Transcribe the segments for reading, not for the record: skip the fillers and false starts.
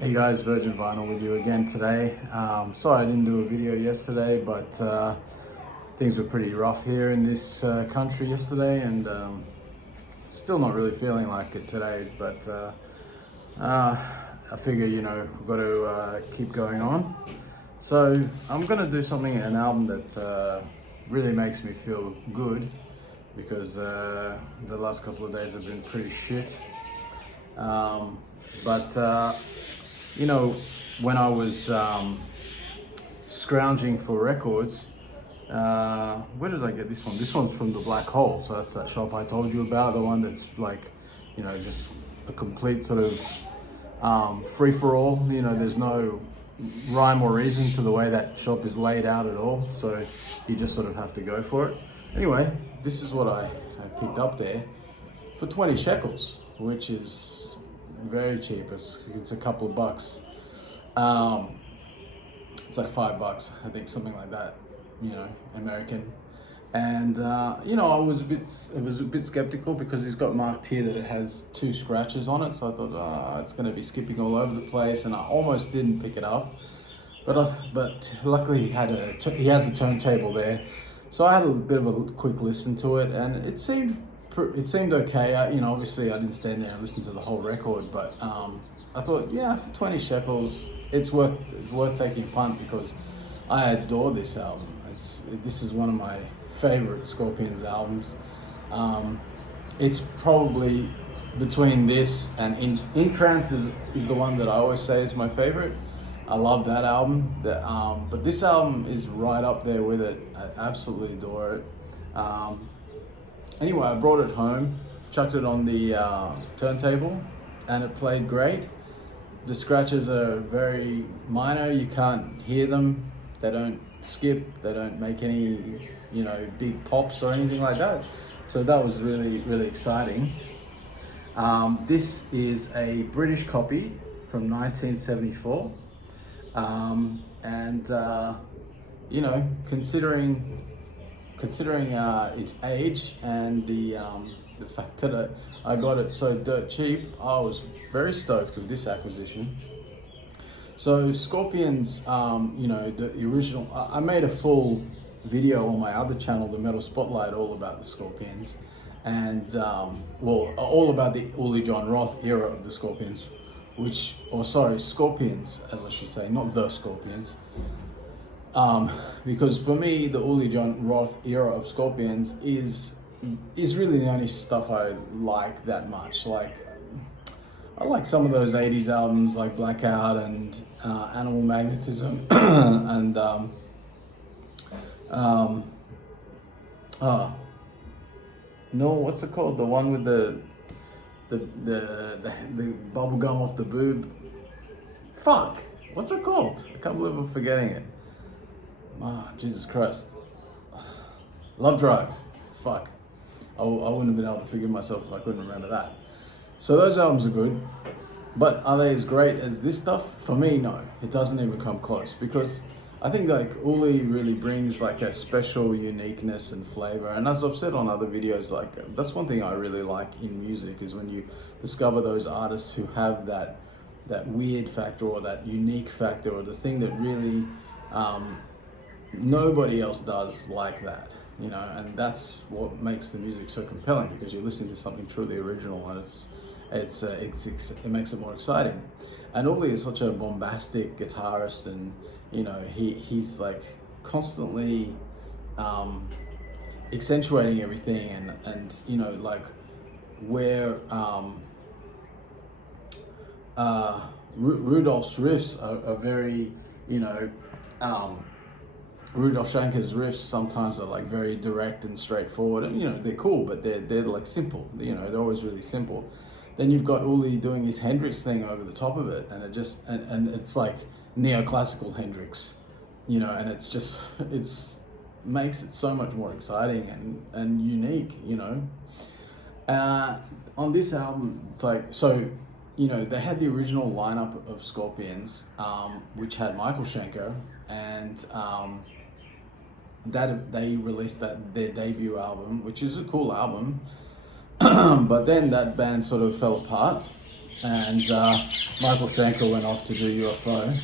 Hey guys, Virgin Vinyl with you again today. Sorry I didn't do a video yesterday, but things were pretty rough here in this country yesterday, and still not really feeling like it today. But I figure, we've got to keep going on. So I'm gonna do something, an album that really makes me feel good, because the last couple of days have been pretty shit. But when I was scrounging for records, where did I get this one? This one's from the Black Hole. So that's that shop I told you about, the one that's like, just a complete sort of free for all. There's no rhyme or reason to the way that shop is laid out at all. So you just sort of have to go for it. Anyway, this is what I picked up there for 20 shekels, which is very cheap. It's a couple of bucks. It's like $5, I think, something like that. American. And I was a bit skeptical because he's got marked here that it has 2 scratches on it. So I thought, it's going to be skipping all over the place, and I almost didn't pick it up. But luckily he has a turntable there, so I had a bit of a quick listen to it, and it seemed okay. Obviously I didn't stand there and listen to the whole record, but I thought, for 20 shekels, it's worth taking a punt, because I adore this album. This is one of my favorite Scorpions albums. It's probably between this and In Trance is the one that I always say is my favorite. I love that album. But this album is right up there with it. I absolutely adore it. Anyway, I brought it home, chucked it on the turntable, and it played great. The scratches are very minor, you can't hear them, they don't skip, they don't make any, big pops or anything like that. So that was really, really exciting. This is a British copy from 1974. Considering its age and the fact that I got it so dirt cheap, I was very stoked with this acquisition. So Scorpions, the original, I made a full video on my other channel, the Metal Spotlight, all about the Scorpions, and all about the Uli Jon Roth era of the Scorpions, Scorpions, as I should say, not the Scorpions. Because for me, the Uli Jon Roth era of Scorpions is really the only stuff I like that much. Like, I like some of those 80s albums like Blackout and Animal Magnetism and what's it called? The one with the bubble gum off the boob. Fuck, what's it called? I can't believe I'm forgetting it. Jesus Christ. Love Drive. Fuck. I wouldn't have been able to figure myself if I couldn't remember that. So those albums are good, but are they as great as this stuff? For me, no. It doesn't even come close, because I think like Uli really brings like a special uniqueness and flavor. And as I've said on other videos, like that's one thing I really like in music, is when you discover those artists who have that weird factor, or that unique factor, or the thing that really nobody else does like that, and that's what makes the music so compelling, because you listen to something truly original, and it makes it more exciting. And Uli is such a bombastic guitarist, and he's like constantly accentuating everything, and like where Rudolph's riffs are very, Rudolf Schenker's riffs sometimes are like very direct and straightforward, and they're cool, but they're like simple. They're always really simple. Then you've got Uli doing his Hendrix thing over the top of it, and and it's like neoclassical Hendrix, and it's makes it so much more exciting and unique. On this album, it's like, so they had the original lineup of Scorpions, which had Michael Schenker, and that they released their debut album, which is a cool album. But then that band sort of fell apart, and Michael Schenker went off to do UFO,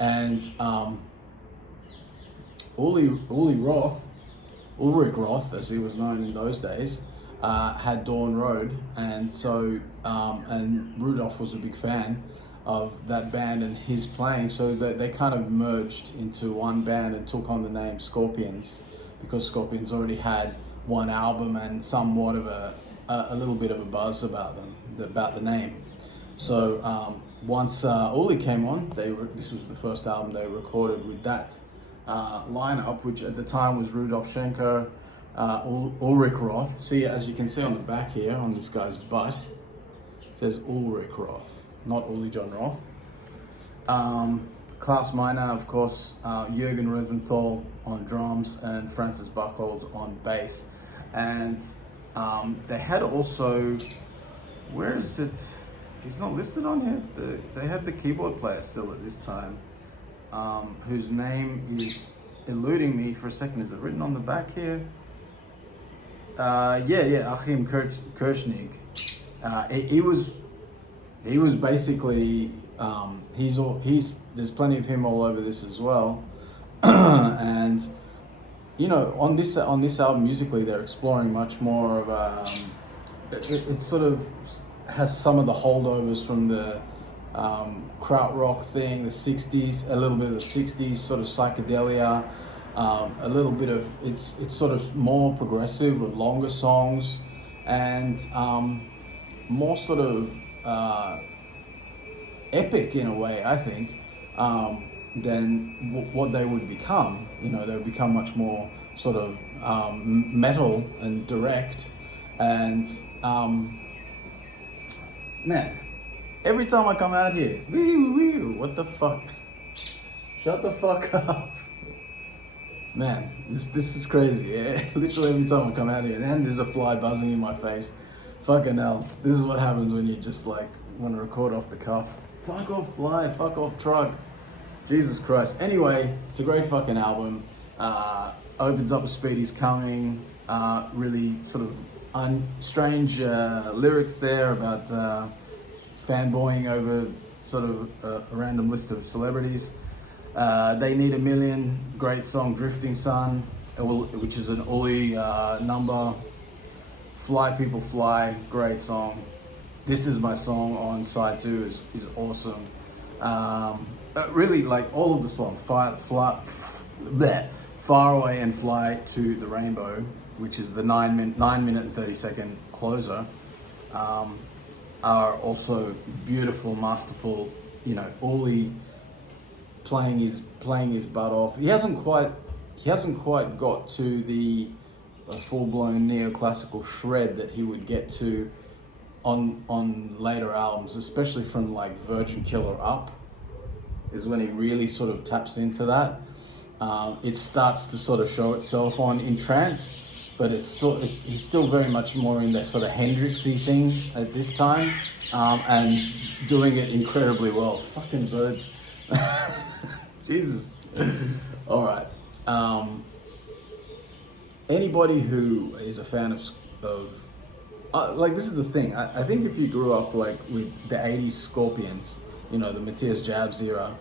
and Ulrich Roth, as he was known in those days, had Dawn Road, and so and Rudolph was a big fan of that band and his playing, so that they kind of merged into one band and took on the name Scorpions, because Scorpions already had one album and somewhat of a little bit of a buzz about them, about the name. So once Uli came on, this was the first album they recorded with that lineup, which at the time was Rudolf Schenker, Ulrich Roth. See, as you can see on the back here, on this guy's butt, it says Ulrich Roth, not Uli Jon Roth. Klaus Meine, of course, Jürgen Rosenthal on drums, and Francis Buchholz on bass. And they had also, where is it? He's not listed on here. They had the keyboard player still at this time, whose name is eluding me for a second. Is it written on the back here? Achim Kirchnig. He was basically there's plenty of him all over this as well. And you know, on this album musically, they're exploring much more of it sort of has some of the holdovers from the krautrock thing, the 60s, a little bit of the 60s sort of psychedelia, a little bit of it's sort of more progressive with longer songs, and more sort of epic in a way, I think, than what they would become. You know, they would become much more sort of metal and direct, and man, every time I come out here, what the fuck? Shut the fuck up. Man, this is crazy. Yeah? Literally every time I come out here, and there's a fly buzzing in my face. Fucking hell. This is what happens when you just like want to record off the cuff. Fuck off fly, fuck off truck. Jesus Christ. Anyway, it's a great fucking album. Opens up with Speedy's Coming. Really sort of strange lyrics there about fanboying over sort of a random list of celebrities. They Need a Million, great song. Drifting Sun, which is an Uli number. Fly People Fly, great song. This Is My Song on side 2 is awesome. Really, like all of the songs, Far Away and Fly to the Rainbow, which is the 9 minute and 30 second closer, are also beautiful, masterful. You know, Uli playing his butt off. He hasn't quite got to the full-blown neoclassical shred that he would get to on later albums, especially from like Virgin Killer up, is when he really sort of taps into that. It starts to sort of show itself on In Trance, but he's still very much more in that sort of Hendrixy thing at this time, and doing it incredibly well. Fucking birds. Jesus. All right. Anybody who is a fan of like, this is the thing. I think if you grew up like with the 80s Scorpions, you know, the Matthias Jabs era,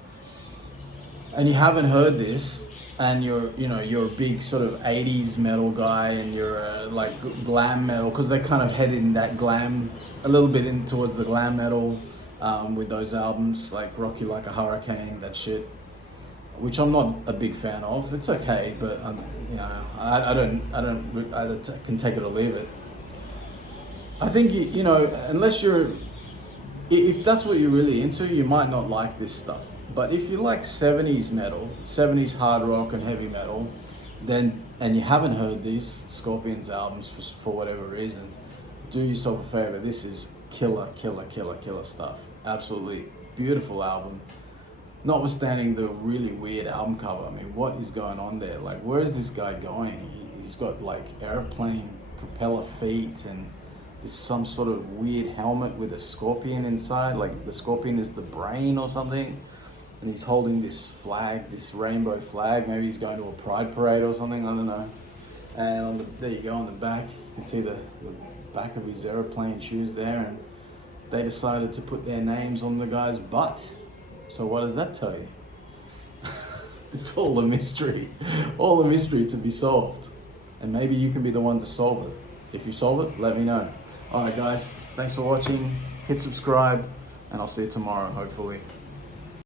and you haven't heard this, and you're a big sort of 80s metal guy, and you're like glam metal, because they kind of headed in that glam, a little bit in towards the glam metal with those albums like Rock You Like a Hurricane, that shit, which I'm not a big fan of. It's okay, but I can take it or leave it. I think you know, unless if that's what you're really into, you might not like this stuff. But if you like 70s metal, 70s hard rock and heavy metal, then, and you haven't heard these Scorpions albums for whatever reasons, do yourself a favor. This is killer stuff. Absolutely beautiful album. Notwithstanding the really weird album cover. I mean, what is going on there? Like, where is this guy going? He's got like airplane propeller feet, and there's some sort of weird helmet with a scorpion inside. Like the scorpion is the brain or something. And he's holding this flag, this rainbow flag. Maybe he's going to a pride parade or something, I don't know. And there you go, on the back, you can see the back of his aeroplane shoes there. And they decided to put their names on the guy's butt. So what does that tell you? It's all a mystery. All a mystery to be solved. And maybe you can be the one to solve it. If you solve it, let me know. Alright guys, thanks for watching. Hit subscribe and I'll see you tomorrow, hopefully.